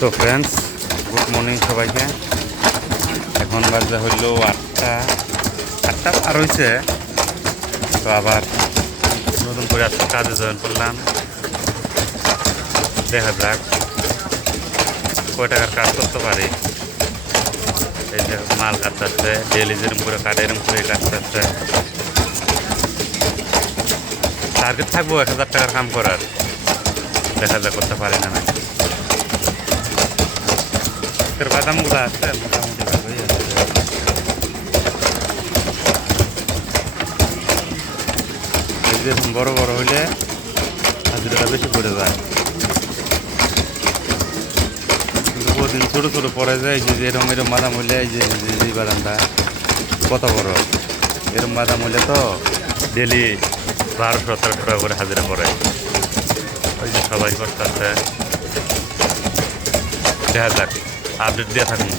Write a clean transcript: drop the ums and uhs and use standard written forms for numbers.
তো friends, good morning সবাইকে। এখন বাজে হইল 8টা পার হয়েছে। তো আবার নতুন করে আজকে কাজে জয়েন করলাম। দেখা যাক কয় টাকার কাজ করতে পারি। এই যে মাল কাটতেছে, ডেলি যেরকম করে কাটে এরকম করে কাটতেছে। টার্গেট থাকবো 1000 টাকার কাম করার। দেখা যাক করতে পারি না নাকি। বাদামগুলো আছে মোটামুটি ভালোই আছে। এই যে বড় বড় হইলে হাজিরাটা বেশি পড়ে যায়, কিন্তু প্রতিদিন ছোটো ছোটো পড়ে যায়। এই যে এরম এরম বাদাম হইলে, এই যে যে বাদামটা কত বড়, এরম বাদাম হইলে তো ডেলি 1200-1300 টাকা করে হাজিরা পড়ে। ওই যে সবাই করতেছে। দেখা যাক, আপডেট দিয়ে থাকুন।